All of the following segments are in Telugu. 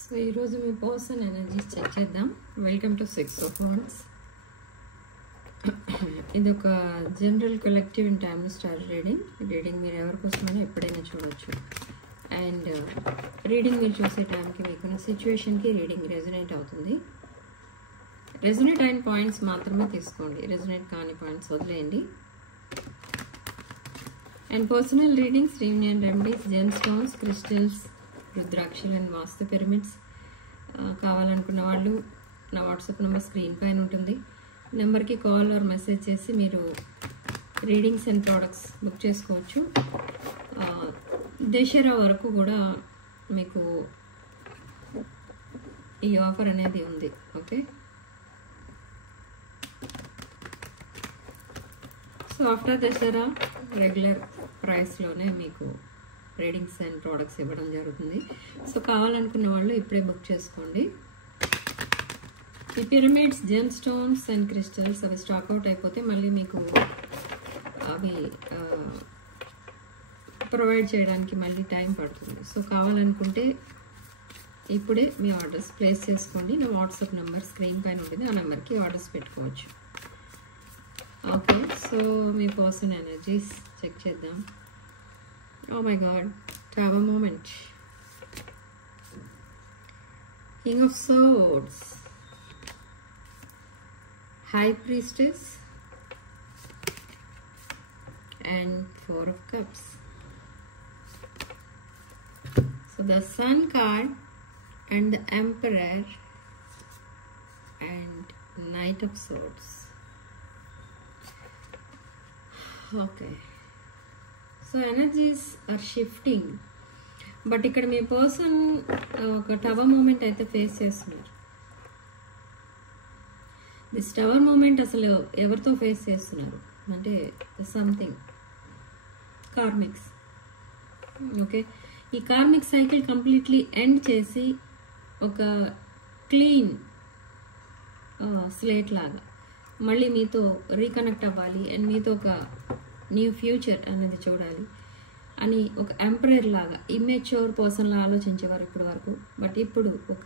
సో ఈరోజు మీ పర్సన్ ఎనర్జీస్ చెక్ చేద్దాం. Welcome to 6 of Wands. ఇది ఒక general collective and timeless star reading మీరు ఎవరి కోసమైనా ఎప్పుడైనా చూడవచ్చు. అండ్ రీడింగ్ మీరు చూసే టైంకి మీకున్న సిచ్యువేషన్కి రీడింగ్ రెజొనేట్ అవుతుంది. రెజొనేట్ అయిన పాయింట్స్ మాత్రమే తీసుకోండి, రెజొనేట్ కాని పాయింట్స్ వదిలేయండి. And personal readings, reunion remedies, gem stones, crystals, రుద్రాక్షలు అండ్ వాస్తు పిరమిడ్స్ కావాలనుకున్న వాళ్ళు నా వాట్సాప్ నెంబర్ స్క్రీన్ పైన ఉంటుంది. నెంబర్కి కాల్ ఆర్ మెసేజ్ చేసి మీరు రీడింగ్స్ అండ్ ప్రోడక్ట్స్ బుక్ చేసుకోవచ్చు. దసరా వరకు కూడా మీకు ఈ ఆఫర్ అనేది ఉంది. Okay, so after Dussehra regular ప్రైస్లోనే మీకు రీడింగ్స్ అండ్ ప్రోడక్ట్స్ ఇవ్వడం జరుగుతుంది. సో కావాలనుకున్న వాళ్ళు ఇప్పుడే బుక్ చేసుకోండి. ఈ pyramids, gem stones and crystals అవి స్టాక్ అవుట్ అయిపోతే మళ్ళీ మీకు అవి ప్రొవైడ్ చేయడానికి మళ్ళీ టైం పడుతుంది. సో కావాలనుకుంటే ఇప్పుడే మీ ఆర్డర్స్ ప్లేస్ చేసుకోండి. నా వాట్సాప్ నెంబర్ స్క్రీన్ పైన ఉంటుంది, ఆ నెంబర్కి ఆర్డర్స్ పెట్టుకోవచ్చు. ఓకే, సో మీ పర్సన్ ఎనర్జీస్ చెక్ చేద్దాం. Oh my God, to have a moment. King of Swords, High Priestess and 4 of Cups. So the Sun card and the Emperor and Knight of Swords. Okay, so energies are shifting. But ఇక్కడ మీ పర్సన్ ఒక టవర్ మూమెంట్ అయితే ఫేస్ చేస్తున్నారు. దిస్ టవర్ మూమెంట్ అసలు ఎవరితో ఫేస్ చేస్తున్నారు అంటే సంథింగ్ కార్మిక్స్. ఓకే, ఈ కార్మిక్ సైకిల్ కంప్లీట్లీ ఎండ్ చేసి ఒక క్లీన్ స్లేట్ లాగా మళ్ళీ మీతో రీకనెక్ట్ అవ్వాలి అండ్ మీతో ఒక న్యూ ఫ్యూచర్ అనేది చూడాలి అని ఒక ఎంపరర్ లాగా ఇమ్మెచ్యూర్ పర్సన్లా ఆలోచించేవారు ఇప్పటి వరకు. బట్ ఇప్పుడు ఒక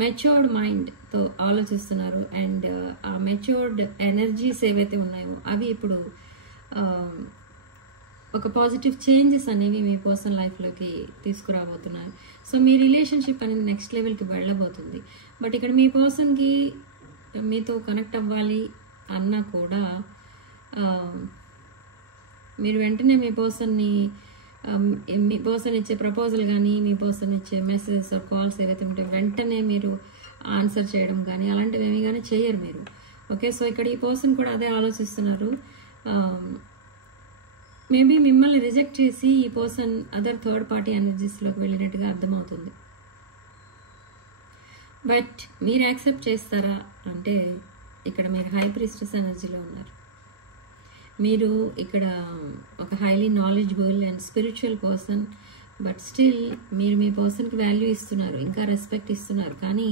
మెచ్యూర్డ్ మైండ్తో ఆలోచిస్తున్నారు. అండ్ ఆ మెచ్యూర్డ్ ఎనర్జీస్ ఏవైతే ఉన్నాయో అవి ఇప్పుడు ఒక పాజిటివ్ చేంజెస్ అనేవి మీ పర్సనల్ లైఫ్లోకి తీసుకురాబోతున్నాయి. సో మీ రిలేషన్షిప్ అనేది నెక్స్ట్ లెవెల్కి వెళ్ళబోతుంది. బట్ ఇక్కడ మీ పర్సన్కి మీతో కనెక్ట్ అవ్వాలి అన్నా కూడా మీరు వెంటనే మీ పర్సన్ ఇచ్చే ప్రపోజల్ కానీ మీ పర్సన్ ఇచ్చే మెసేజెస్ కాల్స్ ఏవైతే ఉంటాయో వెంటనే మీరు ఆన్సర్ చేయడం కానీ అలాంటివి ఏమి కానీ చేయరు మీరు. ఓకే, సో ఇక్కడ ఈ పర్సన్ కూడా అదే ఆలోచిస్తున్నారు. మేబీ మిమ్మల్ని రిజెక్ట్ చేసి ఈ పర్సన్ అదర్ థర్డ్ పార్టీ ఎనర్జీస్లోకి వెళ్ళినట్టుగా అర్థమవుతుంది. బట్ మీరు యాక్సెప్ట్ చేస్తారా అంటే ఇక్కడ మీరు హై ప్రీస్టెస్ ఎనర్జీలో ఉన్నారు. మీరు ఇక్కడ ఒక highly knowledgeable and spiritual person. But still మీరు మీ పర్సన్కి వాల్యూ ఇస్తున్నారు, ఇంకా రెస్పెక్ట్ ఇస్తున్నారు. కానీ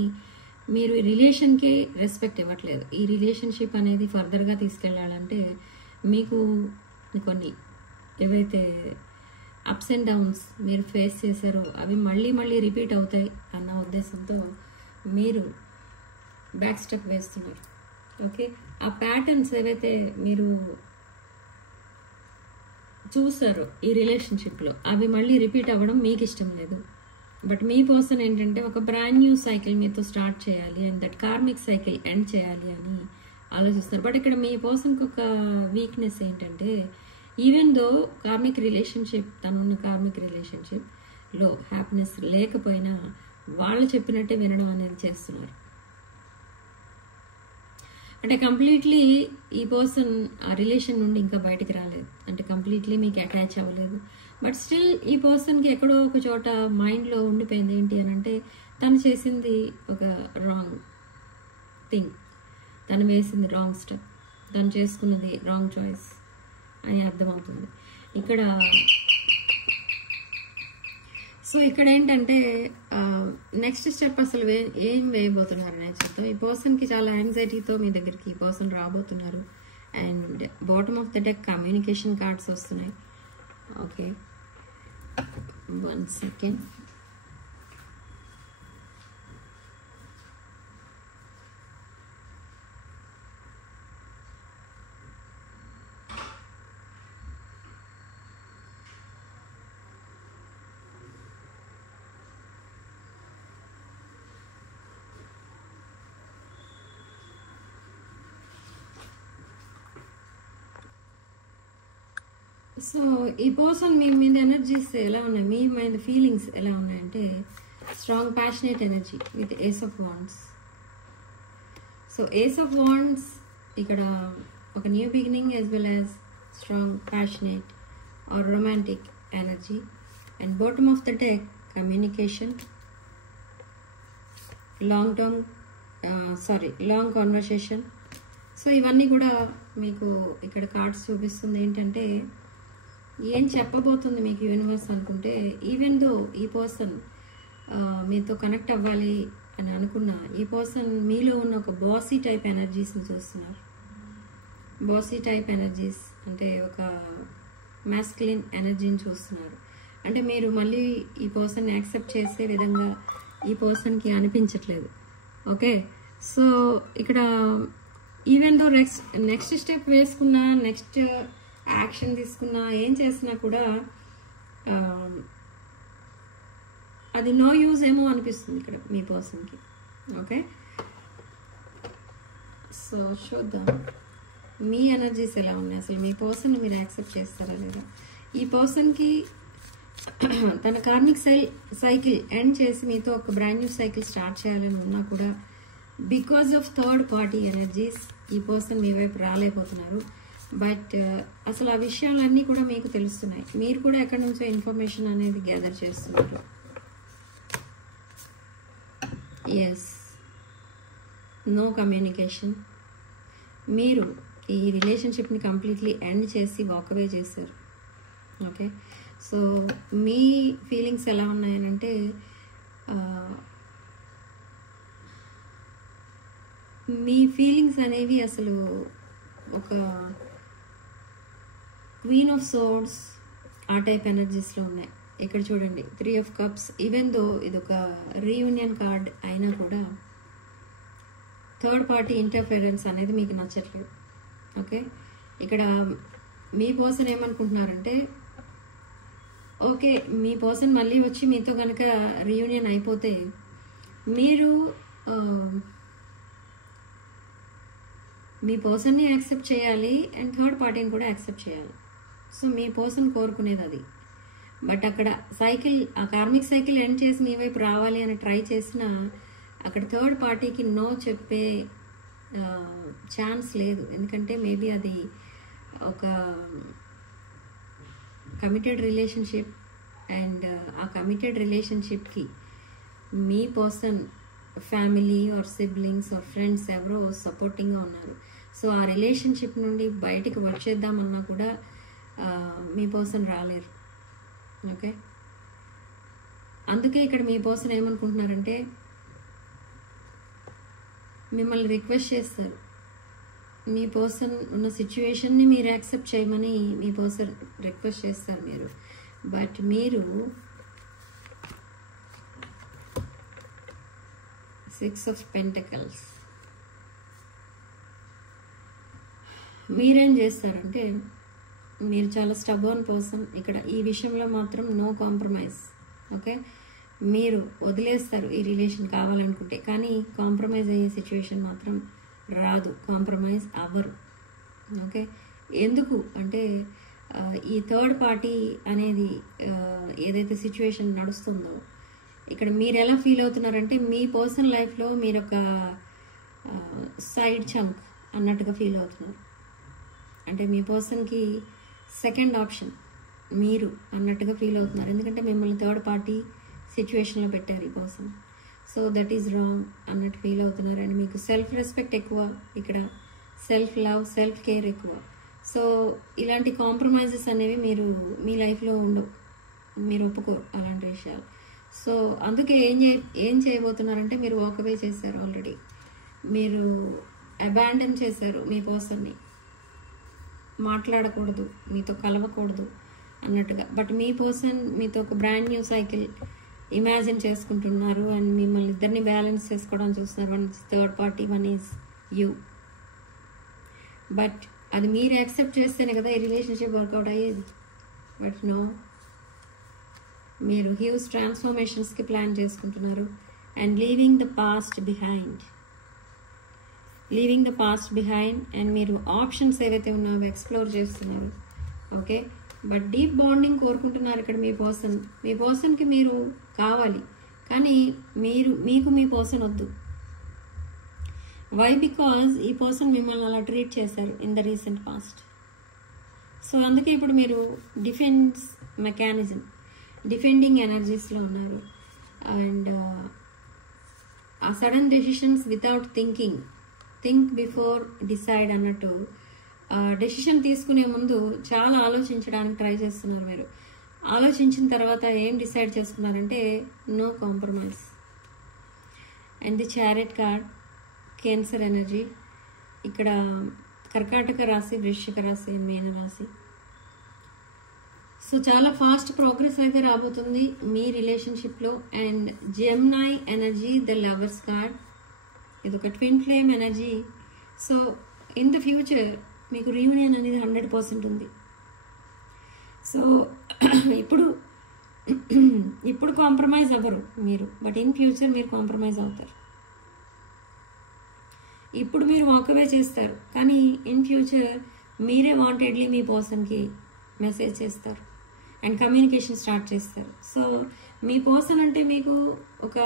మీరు ఈ రిలేషన్కే రెస్పెక్ట్ ఇవ్వట్లేదు. ఈ రిలేషన్షిప్ అనేది ఫర్దర్గా తీసుకెళ్ళాలంటే మీకు కొన్ని ఏవైతే అప్స్ అండ్ డౌన్స్ మీరు ఫేస్ చేశారో అవి మళ్ళీ రిపీట్ అవుతాయి అన్న ఉద్దేశంతో మీరు బ్యాక్ స్టెప్ వేస్తున్నారు. ఓకే, ఆ ప్యాటర్న్స్ ఏవైతే మీరు చూసారు ఈ రిలేషన్షిప్లో అవి మళ్ళీ రిపీట్ అవ్వడం మీకు ఇష్టం లేదు. బట్ మీ పర్సన్ ఏంటంటే ఒక బ్రాండ్ న్యూ సైకిల్ మీతో స్టార్ట్ చేయాలి and that karmic cycle end చేయాలి అని ఆలోచిస్తారు. బట్ ఇక్కడ మీ పర్సన్కి ఒక వీక్నెస్ ఏంటంటే ఈవెన్ దో కార్మిక్ రిలేషన్షిప్ తనున్న కార్మిక్ రిలేషన్షిప్లో హ్యాపీనెస్ లేకపోయినా వాళ్ళు చెప్పినట్టే వినడం అనేది చేస్తున్నారు. అంటే కంప్లీట్లీ ఈ పర్సన్ ఆ రిలేషన్ నుండి ఇంకా బయటికి రాలేదు, అంటే కంప్లీట్లీ మీకు అటాచ్ అవ్వలేదు. బట్ స్టిల్ ఈ పర్సన్కి ఎక్కడో ఒక చోట మైండ్లో ఉండిపోయింది ఏంటి అని అంటే తను చేసింది ఒక రాంగ్ థింగ్, తను వేసింది రాంగ్ స్టెప్, తను చేసుకున్నది రాంగ్ చాయిస్ అని అర్థమవుతుంది ఇక్కడ. సో ఇక్కడ ఏంటంటే నెక్స్ట్ స్టెప్ అసలు ఏం వేయబోతున్నారు నేచర్తో ఈ పర్సన్కి చాలా యాంగ్జైటీతో మీ దగ్గరికి ఈ పర్సన్ రాబోతున్నారు. And bottom of the deck communication cards వస్తున్నాయి. Okay, 1 second. సో ఈ పర్సన్ మీ మీద ఎనర్జీస్ ఎలా ఉన్నాయి, మీ మైండ్ ఫీలింగ్స్ ఎలా ఉన్నాయంటే strong passionate energy with ace of wands. So ace of wands ఇక్కడ ఒక new beginning as well as strong passionate or romantic energy. And bottom of the deck communication, long conversation. So ఇవన్నీ కూడా మీకు ఇక్కడ కార్డ్స్ చూపిస్తుంది ఏంటంటే ఏం చెప్పబోతుంది మీకు యూనివర్స్ అనుకుంటే, ఈవెన్ దో ఈ పర్సన్ మీతో కనెక్ట్ అవ్వాలి అని అనుకున్న ఈ పర్సన్ మీలో ఉన్న ఒక బాసీ టైప్ ఎనర్జీస్ని చూస్తున్నారు. బాసీ టైప్ ఎనర్జీస్ అంటే ఒక మాస్కులిన్ ఎనర్జీని చూస్తున్నారు. అంటే మీరు మళ్ళీ ఈ పర్సన్ని యాక్సెప్ట్ చేసే విధంగా ఈ పర్సన్కి అనిపించట్లేదు. ఓకే, సో ఇక్కడ ఈవెన్ దో నెక్స్ట్ స్టెప్ వేసుకున్నా, నెక్స్ట్ యాక్షన్ తీసుకున్నా, ఏం చేసినా కూడా అది నో యూజ్ ఏమో అనిపిస్తుంది ఇక్కడ మీ పర్సన్కి. ఓకే, సో చూద్దాం మీ ఎనర్జీస్ ఎలా ఉన్నాయి, అసలు మీ పర్సన్ మీరు యాక్సెప్ట్ చేస్తారా లేదా. ఈ పర్సన్కి తన కార్మిక్ సైకిల్ ఎండ్ చేసి మీతో ఒక బ్రాండ్ న్యూ సైకిల్ స్టార్ట్ చేయాలని ఉన్నా కూడా because of third party energies ఈ పర్సన్ మీ వైపు రాలేకపోతున్నారు. బట్ అసలు ఆ విషయాలన్నీ కూడా మీకు తెలుస్తున్నాయి, మీరు కూడా ఎక్కడి నుంచో ఇన్ఫర్మేషన్ అనేది గ్యాదర్ చేస్తున్నారు. Yes, no communication. మీరు ఈ రిలేషన్షిప్ని కంప్లీట్లీ ఎండ్ చేసి వాకవే చేశారు. ఓకే, సో మీ ఫీలింగ్స్ ఎలా ఉన్నాయనంటే మీ ఫీలింగ్స్ అనేవి అసలు ఒక క్వీన్ ఆఫ్ సోర్డ్స్ ఆ టైప్ ఎనర్జీస్లో ఉన్నాయి. ఇక్కడ చూడండి 3 of Cups. ఈవెన్ దో ఇది ఒక రీయూనియన్ కార్డ్ అయినా కూడా థర్డ్ పార్టీ ఇంటర్ఫిరెన్స్ అనేది మీకు నచ్చట్లేదు. ఓకే, ఇక్కడ మీ పర్సన్ ఏమనుకుంటున్నారంటే ఓకే మీ పర్సన్ మళ్ళీ వచ్చి మీతో కనుక రీయూనియన్ అయిపోతే మీరు మీ పర్సన్ని యాక్సెప్ట్ చేయాలి అండ్ థర్డ్ పార్టీని కూడా యాక్సెప్ట్ చేయాలి. సో మీ పర్సన్ కోరుకునేది అది. బట్ అక్కడ సైకిల్, ఆ కార్మిక్ సైకిల్ ఎండ్ చేసి మీ వైపు రావాలి అని ట్రై చేసినా అక్కడ థర్డ్ పార్టీకి నో చెప్పే ఛాన్స్ లేదు. ఎందుకంటే మేబీ అది ఒక కమిటెడ్ రిలేషన్షిప్ అండ్ ఆ కమిటెడ్ రిలేషన్షిప్కి మీ person family or siblings or friends ఎవరో సపోర్టింగ్గా ఉన్నారు. సో ఆ రిలేషన్షిప్ నుండి బయటికి వచ్చేద్దామన్నా కూడా మీ పర్సన్ రాలేరు. ఓకే, అందుకే ఇక్కడ మీ పర్సన్ ఏమనుకుంటున్నారంటే మిమ్మల్ని రిక్వెస్ట్ చేస్తారు, మీ పర్సన్ ఉన్న సిచ్యువేషన్ని మీరు యాక్సెప్ట్ చేయమని మీ పర్సన్ రిక్వెస్ట్ చేస్తారు మీరు. బట్ మీరు 6 of Pentacles మీరేం చేస్తారంటే మీరు చాలా స్టబర్న్ పర్సన్. ఇక్కడ ఈ విషయంలో మాత్రం నో కాంప్రమైజ్. ఓకే, మీరు వదిలేస్తారు ఈ రిలేషన్ కావాలనుకుంటే, కానీ కాంప్రమైజ్ అయ్యే సిచ్యువేషన్ మాత్రం రాదు, కాంప్రమైజ్ అవ్వరు. ఓకే, ఎందుకు అంటే ఈ థర్డ్ పార్టీ అనేది ఏదైతే సిచ్యువేషన్ నడుస్తుందో ఇక్కడ మీరు ఎలా ఫీల్ అవుతున్నారంటే మీ పర్సనల్ లైఫ్లో మీరు ఒక సైడ్ చంక్ అన్నట్టుగా ఫీల్ అవుతున్నారు. అంటే మీ పర్సన్కి సెకండ్ ఆప్షన్ మీరు అన్నట్టుగా ఫీల్ అవుతున్నారు. ఎందుకంటే మిమ్మల్ని థర్డ్ పార్టీ సిచ్యువేషన్లో పెట్టారు ఈ person. So that is wrong అన్నట్టు ఫీల్ అవుతున్నారు. అండ్ మీకు సెల్ఫ్ రెస్పెక్ట్ ఎక్కువ, ఇక్కడ సెల్ఫ్ లవ్, సెల్ఫ్ కేర్ ఎక్కువ. సో ఇలాంటి కాంప్రమైజెస్ అనేవి మీరు మీ లైఫ్లో ఉండవు, మీరు ఒప్పుకోరు అలాంటి విషయాలు. సో అందుకే ఏం చేయబోతున్నారంటే మీరు వాకవే చేశారు ఆల్రెడీ, మీరు అబాండన్ చేశారు మీ పర్సన్ని, మాట్లాడకూడదు, మీతో కలవకూడదు అన్నట్టుగా. బట్ మీ పర్సన్ మీతో ఒక బ్రాండ్ న్యూ సైకిల్ ఇమాజిన్ చేసుకుంటున్నారు అండ్ మిమ్మల్ని ఇద్దరిని బ్యాలెన్స్ చేసుకోవడానికి చూస్తున్నారు. One is third party, one is you. But అది మీరు యాక్సెప్ట్ చేస్తేనే కదా ఈ రిలేషన్షిప్ వర్కౌట్ అయ్యేది. బట్ నో, మీరు హ్యూజ్ ట్రాన్స్ఫర్మేషన్స్కి ప్లాన్ చేసుకుంటున్నారు and leaving the past behind. And మీరు ఆప్షన్స్ ఏవైతే ఉన్నాయో ఎక్స్ప్లోర్ చేస్తున్నారు. ఓకే, బట్ డీప్ బాండింగ్ కోరుకుంటున్నారు ఇక్కడ మీ పర్సన్. మీ పర్సన్కి మీరు కావాలి, కానీ మీకు మీ పర్సన్ వద్దు. వై? బికాజ్ ఈ పర్సన్ మిమ్మల్ని అలా ట్రీట్ చేశారు in the recent past. So అందుకే ఇప్పుడు మీరు డిఫెన్స్ మెకానిజం, డిఫెండింగ్ ఎనర్జీస్లో ఉన్నారు. అండ్ ఆ sudden decisions without think before decide అన్నట్టు డెసిషన్ తీసుకునే ముందు చాలా ఆలోచించడానికి ట్రై చేస్తున్నారు మీరు. ఆలోచించిన తర్వాత ఏం డిసైడ్ చేసుకున్నారంటే no compromise. And the chariot card, cancer energy. ఇక్కడ కర్కాటక రాశి, వృశ్చిక రాశి, మీన రాశి. సో చాలా ఫాస్ట్ ప్రోగ్రెస్ అయితే రాబోతుంది మీ రిలేషన్షిప్లో. And Gemini energy, the lovers card. ఇది ఒక twin flame energy. So in the future మీకు రీయూనియన్ అనేది 100% ఉంది. సో ఇప్పుడు కాంప్రమైజ్ అవ్వరు మీరు, బట్ ఇన్ ఫ్యూచర్ మీరు కాంప్రమైజ్ అవుతారు. ఇప్పుడు మీరు వాకవే చేస్తారు, కానీ ఇన్ ఫ్యూచర్ మీరే వాంటెడ్లీ మీ పర్సన్కి మెసేజ్ చేస్తారు అండ్ కమ్యూనికేషన్ స్టార్ట్ చేస్తారు. సో మీ పర్సన్ అంటే మీకు ఒక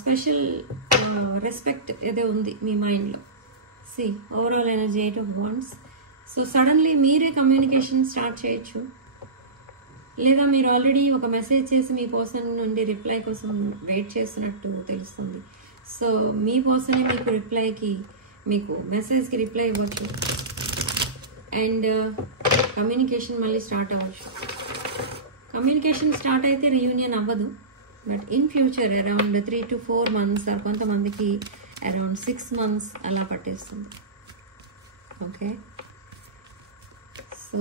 స్పెషల్ రెస్పెక్ట్ ఏదో ఉంది మీ మైండ్లో. సి overall energy 8 of Wands. So suddenly మీరే కమ్యూనికేషన్ స్టార్ట్ చేయొచ్చు, లేదా మీరు ఆల్రెడీ ఒక మెసేజ్ చేసి మీ పర్సన్ నుండి రిప్లై కోసం వెయిట్ చేస్తున్నట్టు తెలుస్తుంది. సో మీ పర్సనే మీకు మెసేజ్కి రిప్లై ఇవ్వచ్చు అండ్ కమ్యూనికేషన్ మళ్ళీ స్టార్ట్ అవ్వచ్చు. కమ్యూనికేషన్ స్టార్ట్ అయితే రీయూనియన్ అవ్వదు, but in future around 3 to 4 months, కొంతమందికి అరౌండ్ 6 months అలా పట్టేస్తుంది. Okay, so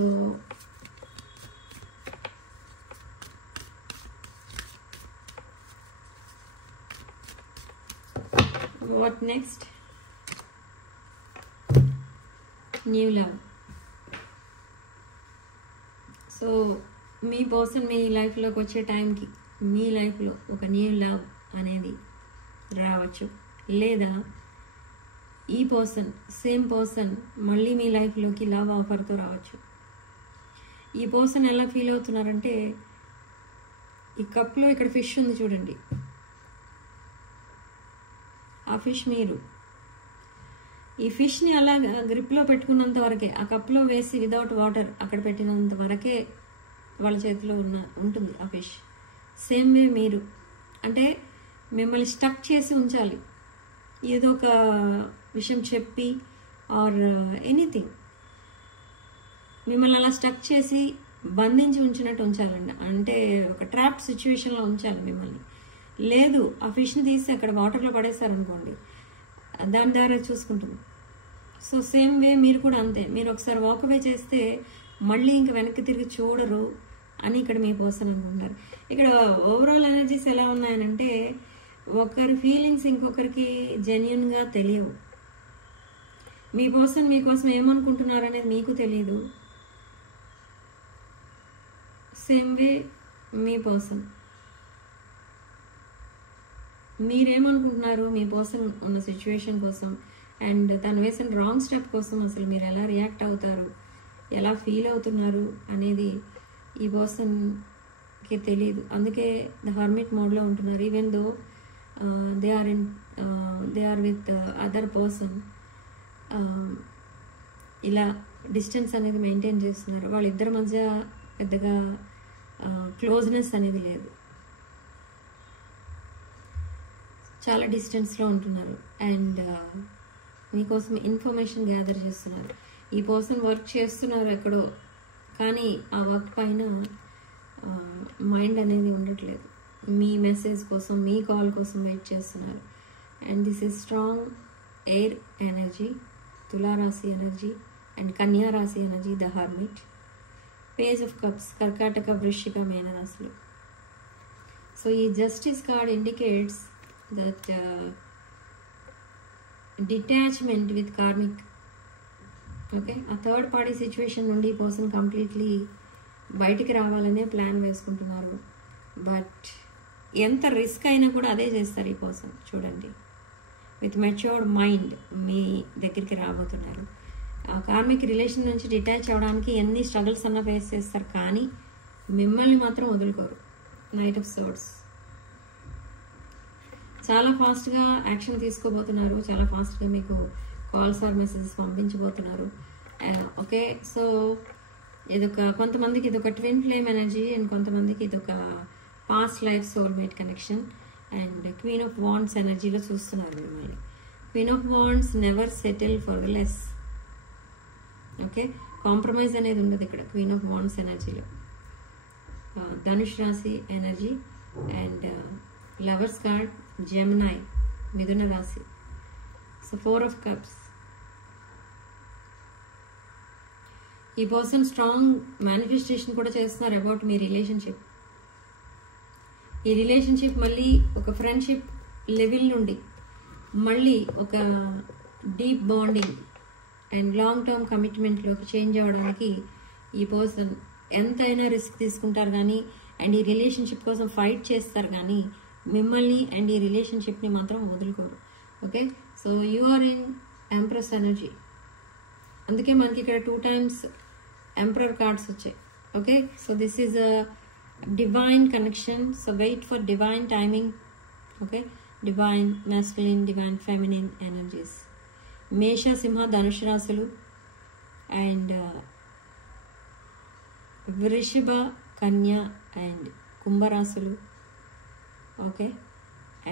what next? New love. So మీ పర్సన్ మీ లైఫ్లోకి వచ్చే టైంకి మీ లైఫ్లో ఒక న్యూ లవ్ అనేది రావచ్చు, లేదా ఈ సేమ్ పర్సన్ మళ్ళీ మీ లైఫ్లోకి లవ్ ఆఫర్తో రావచ్చు. ఈ పర్సన్ ఎలా ఫీల్ అవుతున్నారంటే, ఈ కప్లో ఇక్కడ ఫిష్ ఉంది చూడండి, ఆ ఫిష్ మీరు. ఈ ఫిష్ని అలా గ్రిప్లో పెట్టుకున్నంత వరకే, ఆ కప్లో వేసి వితౌట్ వాటర్ అక్కడ పెట్టినంత వరకే వాళ్ళ చేతిలో ఉంటుంది ఆ ఫిష్. సేమ్ వే మీరు, అంటే మిమ్మల్ని స్టక్ చేసి ఉంచాలి, ఏదో ఒక విషయం చెప్పి ఆర్ ఎనీథింగ్ మిమ్మల్ని అలా స్టక్ చేసి బంధించి ఉంచినట్టు ఉంచాలండి. అంటే ఒక ట్రాప్ సిచ్యువేషన్లో ఉంచాలి మిమ్మల్ని. లేదు, ఆ ఫిష్ని తీసి అక్కడ వాటర్లో పడేశారనుకోండి, దాని ద్వారా చూసుకుంటుంది. సో సేమ్ వే మీరు కూడా అంతే. మీరు ఒకసారి వాకవే చేస్తే మళ్ళీ ఇంకా వెనక్కి తిరిగి చూడరు అని ఇక్కడ మీ పర్సన్ అనుకుంటారు. ఇక్కడ ఓవరాల్ ఎనర్జీస్ ఎలా ఉన్నాయనంటే, ఒకరి ఫీలింగ్స్ ఇంకొకరికి జెన్యున్గా తెలియవు. మీ పర్సన్ మీకోసం ఏమనుకుంటున్నారు అనేది మీకు తెలియదు. సేమ్ వే మీ పర్సన్ మీరేమనుకుంటున్నారు మీ పర్సన్ ఉన్న సిచ్యువేషన్ కోసం అండ్ తను వేసిన రాంగ్ స్టెప్ కోసం అసలు మీరు ఎలా రియాక్ట్ అవుతారు, ఎలా ఫీల్ అవుతున్నారు అనేది ఈ పర్సన్కి తెలియదు. అందుకే ద హర్మిట్ మోడ్లో ఉంటున్నారు. Even though they are with other person, ఇలా డిస్టెన్స్ అనేది మెయింటైన్ చేస్తున్నారు. వాళ్ళిద్దరి మధ్య పెద్దగా క్లోజ్నెస్ అనేది లేదు, చాలా డిస్టెన్స్లో ఉంటున్నారు. అండ్ మీకోసం ఇన్ఫర్మేషన్ గ్యాదర్ చేస్తున్నారు. ఈ పర్సన్ వర్క్ చేస్తున్నారు ఎక్కడో, కానీ ఆ వర్క్ పైన మైండ్ అనేది ఉండట్లేదు. మీ మెసేజ్ కోసం, మీ కాల్ కోసం వెయిట్ చేస్తున్నారు. And this is strong air energy, తులారాశి ఎనర్జీ అండ్ కన్యా రాశి energy, the hermit. Page of cups, కర్కాటక, వృశ్చిక, మీన రాశులు. సో ఈ justice card indicates that detachment with karmic. Okay, ఆ థర్డ్ పార్టీ సిచ్యువేషన్ నుండి ఈ పర్సన్ కంప్లీట్లీ బయటికి రావాలనే ప్లాన్ వేసుకుంటున్నారు. బట్ ఎంత రిస్క్ అయినా కూడా అదే చేస్తారు ఈ పర్సన్. చూడండి, విత్ మెచ్యూర్డ్ మైండ్ మీ దగ్గరికి రాబోతున్నారు. కార్మిక్ రిలేషన్ నుంచి డిటాచ్ అవ్వడానికి ఎన్ని స్ట్రగుల్స్ అన్న ఫేస్ చేస్తారు, కానీ మిమ్మల్ని మాత్రం వదులుకోరు. Knight of swords. చాలా ఫాస్ట్గా యాక్షన్ తీసుకోబోతున్నారు, చాలా ఫాస్ట్గా మీకు కాల్స్ ఆర్ మెసేజెస్ పంపించబోతున్నారు. ఓకే, సో ఇదొక కొంతమందికి ఇదొక ట్విన్ ఫ్లేమ్ ఎనర్జీ, అండ్ కొంతమందికి ఇదొక past life soulmate connection. And queen of wands ఎనర్జీలో చూస్తున్నారు మిమ్మల్ని. Queen of wands never settle for less. Okay, compromise అనేది ఉండదు ఇక్కడ క్వీన్ ఆఫ్ వాండ్స్ ఎనర్జీలో. ధనుష్ రాశి energy and lovers card Gemini, Mithuna రాశి. So 4 of Cups. ఈ పర్సన్ స్ట్రాంగ్ మేనిఫెస్టేషన్ కూడా చేస్తున్నారు అబౌట్ మీ రిలేషన్షిప్. ఈ రిలేషన్షిప్ మళ్ళీ ఒక ఫ్రెండ్షిప్ లెవెల్ నుండి మళ్ళీ ఒక deep bonding and long term కమిట్మెంట్లోకి చేంజ్ అవ్వడానికి ఈ పర్సన్ ఎంతైనా రిస్క్ తీసుకుంటారు కానీ, అండ్ ఈ రిలేషన్షిప్ కోసం ఫైట్ చేస్తారు కానీ మిమ్మల్ని అండ్ ఈ రిలేషన్షిప్ని మాత్రం వదులుకోరు. Okay, so you are in empress energy. అందుకే మనకి ఇక్కడ 2 times ఎంపరర్ కార్డ్స్ వచ్చాయి. Okay, so this is a divine connection. So wait for divine timing. Okay, divine masculine, divine feminine energies. Mesha, Simha, Dhanush రాశులు అండ్ వృషభ, కన్య అండ్ కుంభరాశులు. Okay,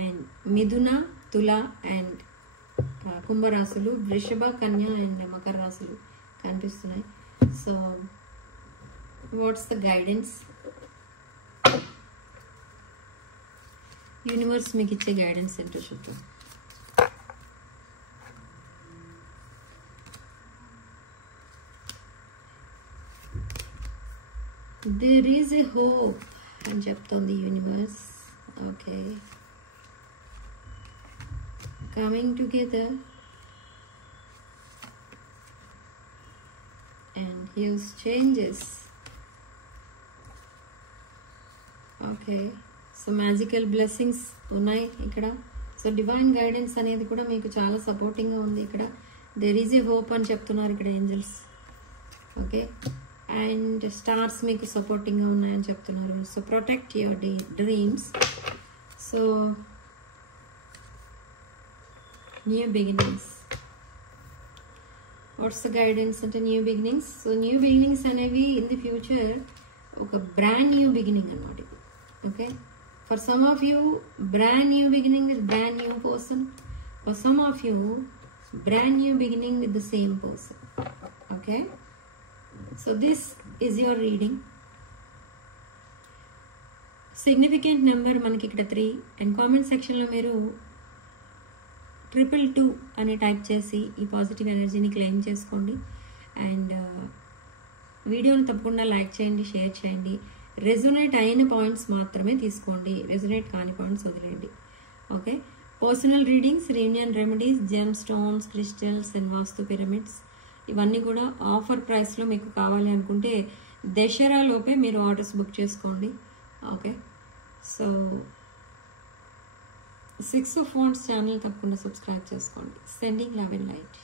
and Mithuna, Tula and కుంభరాశులు, వృషభ, కన్య అండ్ మకర రాశులు కనిపిస్తున్నాయి. So what's the guidance? Universe మీకు ఇచ్చే గైడెన్స్ ఏంటో చూద్దాం. There is a hope అని చెప్తోంది universe. Okay, coming together and huge changes. Okay, so magical blessings ఉన్నాయి ఇక్కడ. సో డివైన్ గైడెన్స్ అనేది కూడా మీకు చాలా సపోర్టింగ్గా ఉంది ఇక్కడ. దెర్ ఈజ్ ఏ హోప్ అని చెప్తున్నారు ఇక్కడ ఏంజల్స్. ఓకే, అండ్ స్టార్స్ మీకు సపోర్టింగ్గా ఉన్నాయని చెప్తున్నారు. So protect your dreams. So new beginnings. What's the guidance అంటే new beginnings. So new beginnings అనేవి ఇన్ ది ఫ్యూచర్ ఒక బ్రాండ్ న్యూ బిగినింగ్ అన్నమాట. Okay, for some of you brand new beginning with brand new person. For some of you brand new beginning with the same person. Okay, so this is your reading. Significant number మనకి ఇక్కడ 3 అండ్ కామెంట్ సెక్షన్లో మీరు 222 అని టైప్ చేసి ఈ పాజిటివ్ ఎనర్జీని క్లెయిమ్ చేసుకోండి. అండ్ వీడియోని తప్పకుండా లైక్ చేయండి, షేర్ చేయండి. రెజొనేట్ అయిన పాయింట్స్ మాత్రమే తీసుకోండి, రెజొనేట్ కాని పాయింట్స్ వదిలేయండి. Okay, personal readings, reunion remedies, gem stones, crystals and vastu pyramids ఇవన్నీ కూడా ఆఫర్ ప్రైస్లో మీకు కావాలి అనుకుంటే దసరా లోపే మీరు ఆర్డర్స్ బుక్ చేసుకోండి. Okay, so 6 of Wands channel తప్పకుండా సబ్స్క్రైబ్ చేసుకోండి. Sending love and light.